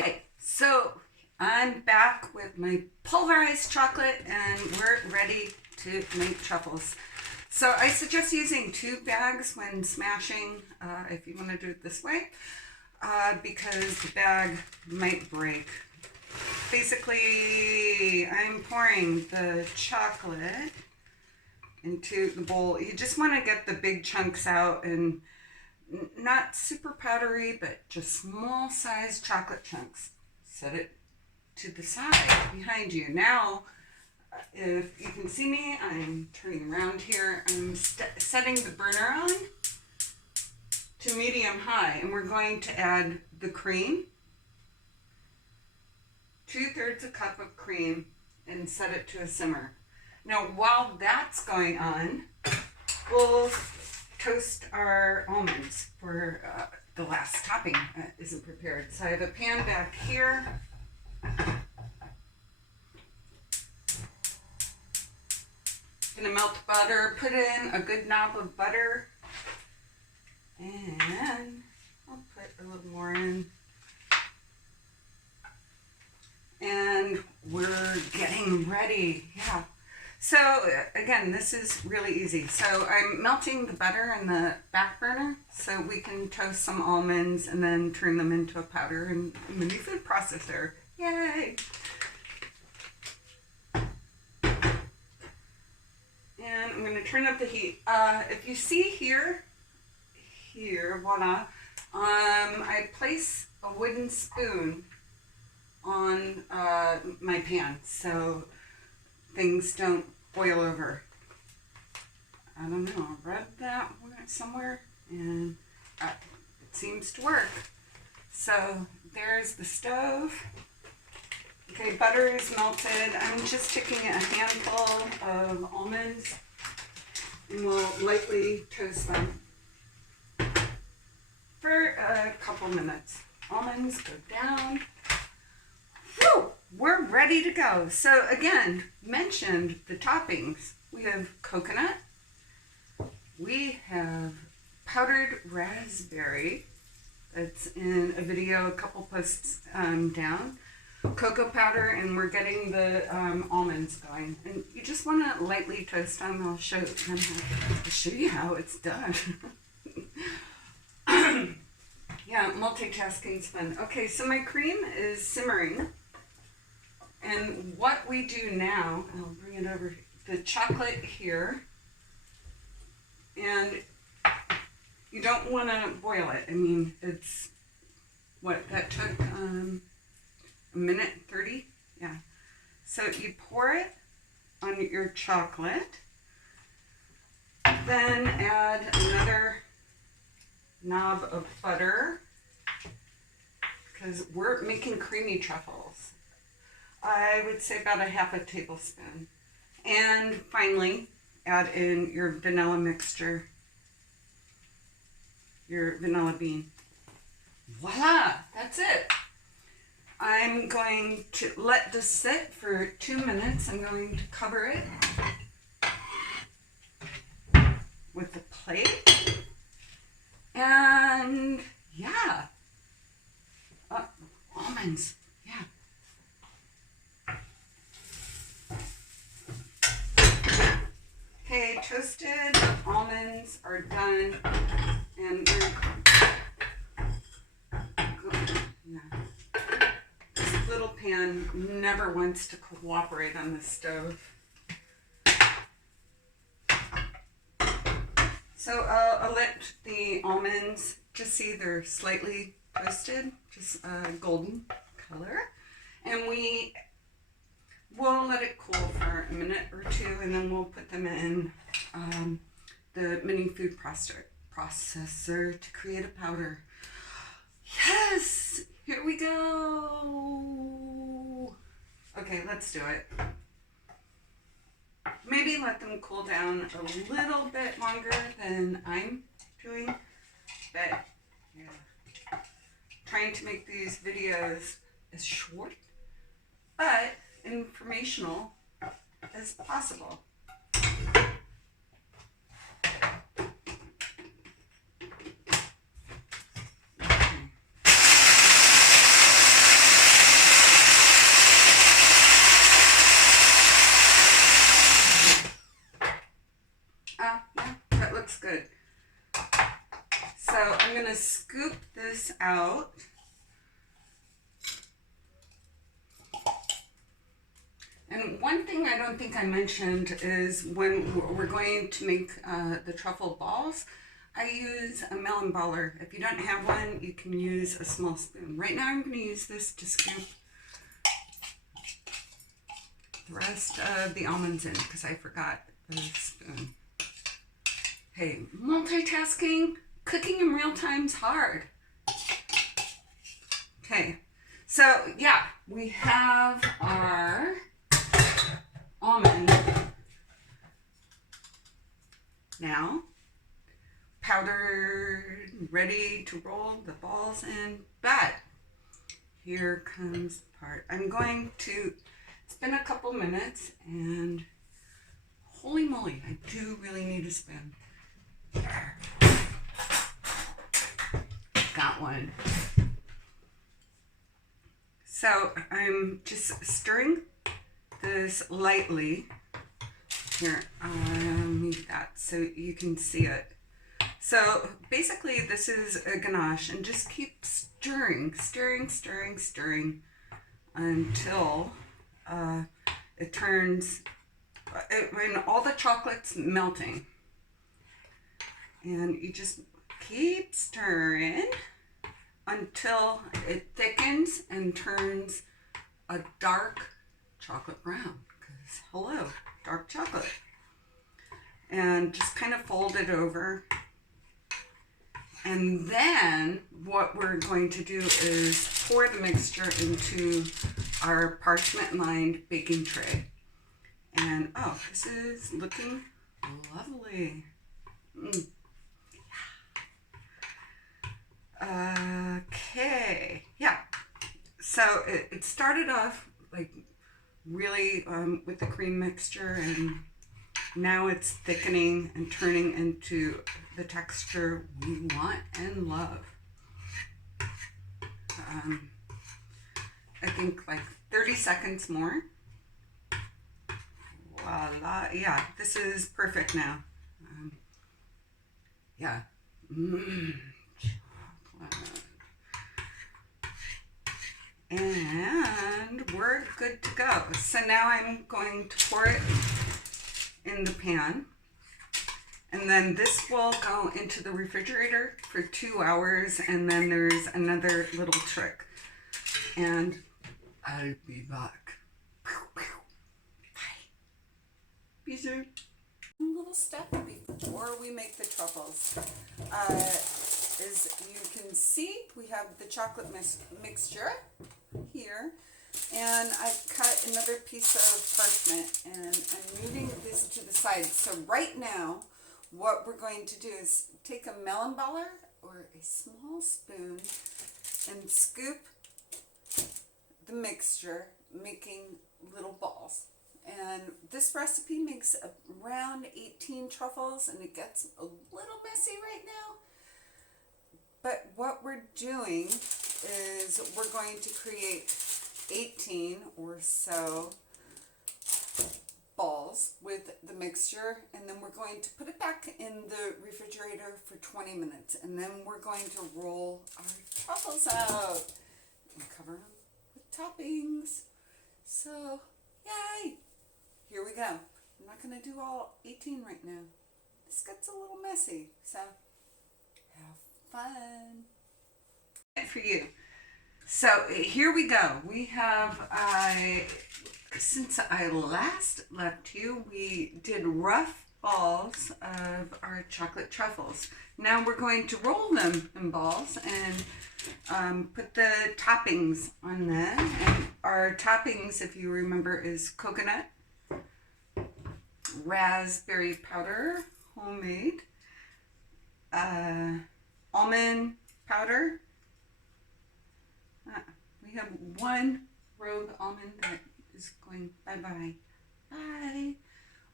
Hi, so I'm back with my pulverized chocolate and we're ready to make truffles. So I suggest using 2 bags when smashing, if you want to do it this way, because the bag might break. Basically, I'm pouring the chocolate into the bowl. You just want to get the big chunks out, and not super powdery, but just small sized chocolate chunks. Set it to the side behind you. Now, if you can see me, I'm turning around here. I'm setting the burner on to medium high, and we're going to add the cream, 2/3 a cup of cream, and set it to a simmer. Now, while that's going on, we'll toast our almonds for the last topping that isn't prepared. So I have a pan back here. Gonna melt butter, put in a good knob of butter, and I'll put a little more in. And we're getting ready, yeah. So again, this is really easy. So I'm melting the butter in the back burner so we can toast some almonds and then turn them into a powder in a mini food processor. Yay! And I'm going to turn up the heat. If you see here, voila, I place a wooden spoon on my pan so things don't boil over. I don't know, I read that somewhere and it seems to work. So there's the stove. Okay, butter is melted. I'm just taking a handful of almonds and we'll lightly toast them for a couple minutes. Almonds go down. Whew, we're ready to go. So again, mentioned the toppings. We have coconut. We have powdered raspberry. That's in a video a couple posts down. Cocoa powder, and we're getting the almonds going. And you just want to lightly toast them. I'll show you how it's done. Yeah, multitasking is fun. Okay, so my cream is simmering. And what we do now, I'll bring it over, the chocolate here, and you don't want to boil it. I mean, it's, what, that took a minute 30? Yeah. So you pour it on your chocolate, then add another knob of butter, because we're making creamy truffles. I would say about a half a tablespoon. And finally, add in your vanilla mixture, your vanilla bean. Voila, that's it. I'm going to let this sit for 2 minutes. I'm going to cover it with a plate. And yeah, almonds, yeah. Okay, toasted almonds are done, and this little pan never wants to cooperate on the stove. So I'll let the almonds just see they're slightly toasted, just golden color, and we'll let it cool for a minute or two, and then we'll put them in the mini food processor to create a powder. Yes! Here we go! Okay, let's do it. Maybe let them cool down a little bit longer than I'm doing, but yeah. Trying to make these videos as short but informational as possible. out. And one thing I don't think I mentioned is when we're going to make the truffle balls, I use a melon baller. If you don't have one, you can use a small spoon. Right now I'm going to use this to scoop the rest of the almonds in because I forgot the spoon. Hey, multitasking, cooking in real time is hard. Okay, so yeah, we have our almond now powdered, ready to roll the balls in, but here comes the part. I'm going to spin a couple minutes and holy moly, I do really need a spoon. Got one. So I'm just stirring this lightly. Here, move that so you can see it. So basically this is a ganache, and just keep stirring until it turns, when all the chocolate's melting. And you just keep stirring until it thickens and turns a dark chocolate brown. Because hello, dark chocolate. And just kind of fold it over. And then what we're going to do is pour the mixture into our parchment lined baking tray. And oh, this is looking lovely. Okay, yeah. So it started off like really with the cream mixture, and now it's thickening and turning into the texture we want and love. I think like 30 seconds more. Voila. Yeah, this is perfect now. Yeah. Chocolate. And we're good to go. So now I'm going to pour it in the pan. And then this will go into the refrigerator for 2 hours. And then there's another little trick. And I'll be back. Bye. Bisous. One little step before we make the truffles. As you can see, we have the chocolate mixture here. And I've cut another piece of parchment, and I'm moving this to the side. So right now, what we're going to do is take a melon baller or a small spoon and scoop the mixture, making little balls. And this recipe makes around 18 truffles, and it gets a little messy right now. But what we're doing is we're going to create 18 or so balls with the mixture, and then we're going to put it back in the refrigerator for 20 minutes, and then we're going to roll our truffles out and cover them with toppings. So yay, here we go. I'm not going to do all 18 right now. This gets a little messy, so have fun for you. So here we go. We have, since I last left you, we did rough balls of our chocolate truffles. Now we're going to roll them in balls and put the toppings on them. And our toppings, if you remember, is coconut, raspberry powder, homemade, almond powder. We have one rogue almond that is going bye-bye. Bye.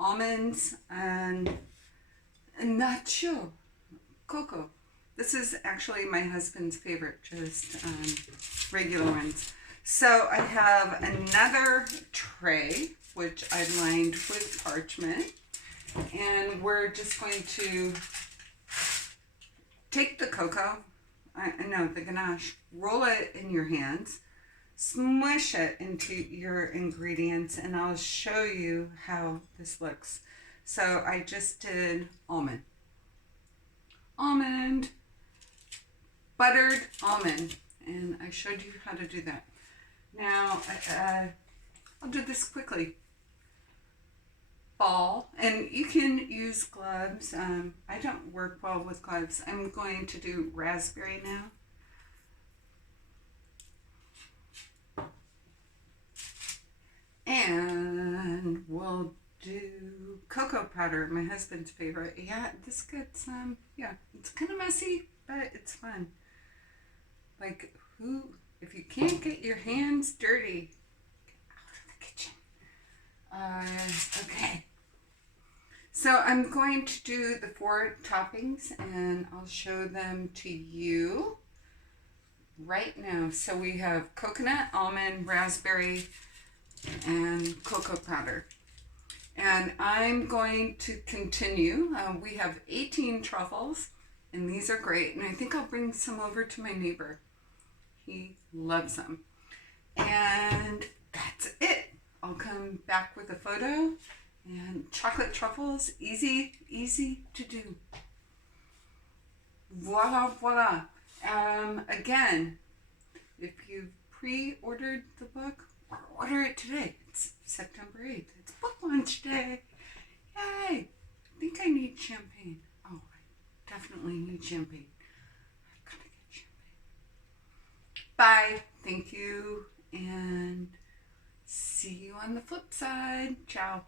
Almonds and nacho cocoa. This is actually my husband's favorite, just regular ones. So I have another tray, which I lined with parchment. And we're just going to take the cocoa. no, the ganache. Roll it in your hands, smush it into your ingredients, and I'll show you how this looks. So I just did almond, buttered almond, and I showed you how to do that. Now, I'll do this quickly. Ball, and you can use gloves. I don't work well with gloves. I'm going to do raspberry now. And we'll do cocoa powder, my husband's favorite. Yeah, this gets, yeah, it's kind of messy, but it's fun. Like, if you can't get your hands dirty, get out of the kitchen. Okay. So I'm going to do the 4 toppings and I'll show them to you right now. So we have coconut, almond, raspberry, and cocoa powder. And I'm going to continue. We have 18 truffles and these are great. And I think I'll bring some over to my neighbor. He loves them. And that's it. I'll come back with a photo. And chocolate truffles, easy to do. Voila, voila. Again, if you've pre-ordered the book, order it today. It's September 8th. It's book launch day. Yay. I think I need champagne. Oh, I definitely need champagne. I gotta get champagne. Bye. Thank you. And see you on the flip side. Ciao.